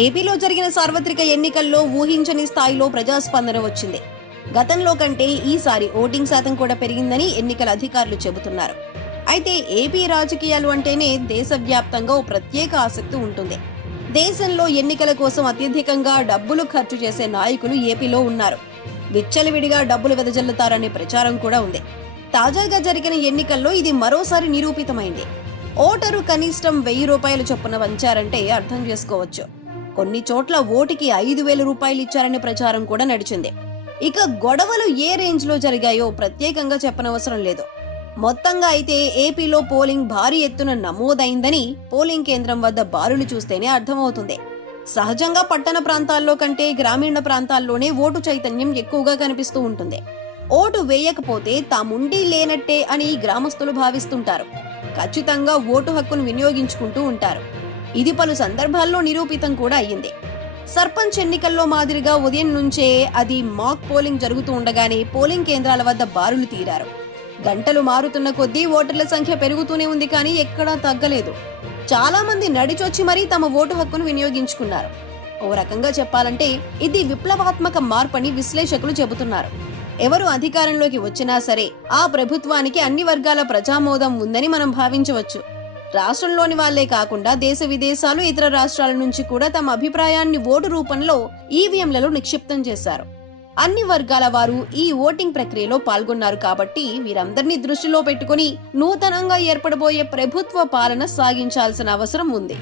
ఏపీలో జరిగిన సార్వత్రిక ఎన్నికల్లో ఊహించని స్థాయిలో ప్రజాస్పందన వచ్చింది. గతంలో కంటే ఈసారి ఓటింగ్ శాతం కూడా పెరిగిందని ఎన్నికల అధికారులు చెబుతున్నారు. అయితే ఏపీ రాజకీయాలు అంటేనే దేశవ్యాప్తంగా ఓ ప్రత్యేక ఆసక్తి ఉంటుంది. దేశంలో ఎన్నికల కోసం అత్యధికంగా డబ్బులు ఖర్చు చేసే నాయకులు ఏపీలో ఉన్నారు. విచ్చలవిడిగా డబ్బులు వెదజల్లుతారనే ప్రచారం కూడా ఉంది. తాజాగా జరిగిన ఎన్నికల్లో ఇది మరోసారి నిరూపితమైంది. ఓటరు కనిష్టం వెయ్యి రూపాయలు చొప్పున వంచారంటే అర్థం చేసుకోవచ్చు. కొన్ని చోట్ల ఓటుకి ఐదు వేల రూపాయలు ఇచ్చారనే ప్రచారం కూడా నడిచింది. ఇక గొడవలు ఏ రేంజ్లో జరిగాయో ప్రత్యేకంగా చెప్పనవసరం లేదు. మొత్తంగా అయితే ఏపీలో పోలింగ్ భారీ ఎత్తున నమోదైందని పోలింగ్ కేంద్రం వద్ద బారులు చూస్తేనే అర్థమవుతుంది. సహజంగా పట్టణ ప్రాంతాల్లో కంటే గ్రామీణ ప్రాంతాల్లోనే ఓటు చైతన్యం ఎక్కువగా కనిపిస్తూ ఉంటుంది. ఓటు వేయకపోతే తాముండి లేనట్టే అని గ్రామస్తులు భావిస్తుంటారు. ఖచ్చితంగా ఓటు హక్కును వినియోగించుకుంటూ ఉంటారు. ఇది పలు సందర్భాల్లో నిరూపితం కూడా అయ్యింది. సర్పంచ్ ఎన్నికల్లో మాదిరిగా ఉదయం నుంచే అది మాక్ పోలింగ్ జరుగుతూ ఉండగానే పోలింగ్ కేంద్రాల వద్ద బారులు తీరారు. గంటలు మారుతున్న కొద్దీ ఓటర్ల సంఖ్య పెరుగుతూనే ఉంది కానీ ఎక్కడా తగ్గలేదు. చాలా మంది నడిచొచ్చి మరీ తమ ఓటు హక్కును వినియోగించుకున్నారు. ఓ రకంగా చెప్పాలంటే ఇది విప్లవాత్మక మార్పని విశ్లేషకులు చెబుతున్నారు. ఎవరు అధికారంలోకి వచ్చినా సరే ఆ ప్రభుత్వానికి అన్ని వర్గాల ప్రజామోదం ఉందని మనం భావించవచ్చు. రాష్ట్రంలోని వాళ్ళే కాకుండా దేశ విదేశాలు ఇతర రాష్ట్రాల నుంచి కూడా తమ అభిప్రాయాన్ని ఓటు రూపంలో ఈవీఎంలలో నిక్షిప్తం చేశారు. అన్ని వర్గాల వారు ఈ ఓటింగ్ ప్రక్రియలో పాల్గొన్నారు కాబట్టి వీరందరినీ దృష్టిలో పెట్టుకుని నూతనంగా ఏర్పడబోయే ప్రభుత్వ పాలన సాగించాల్సిన అవసరం ఉంది.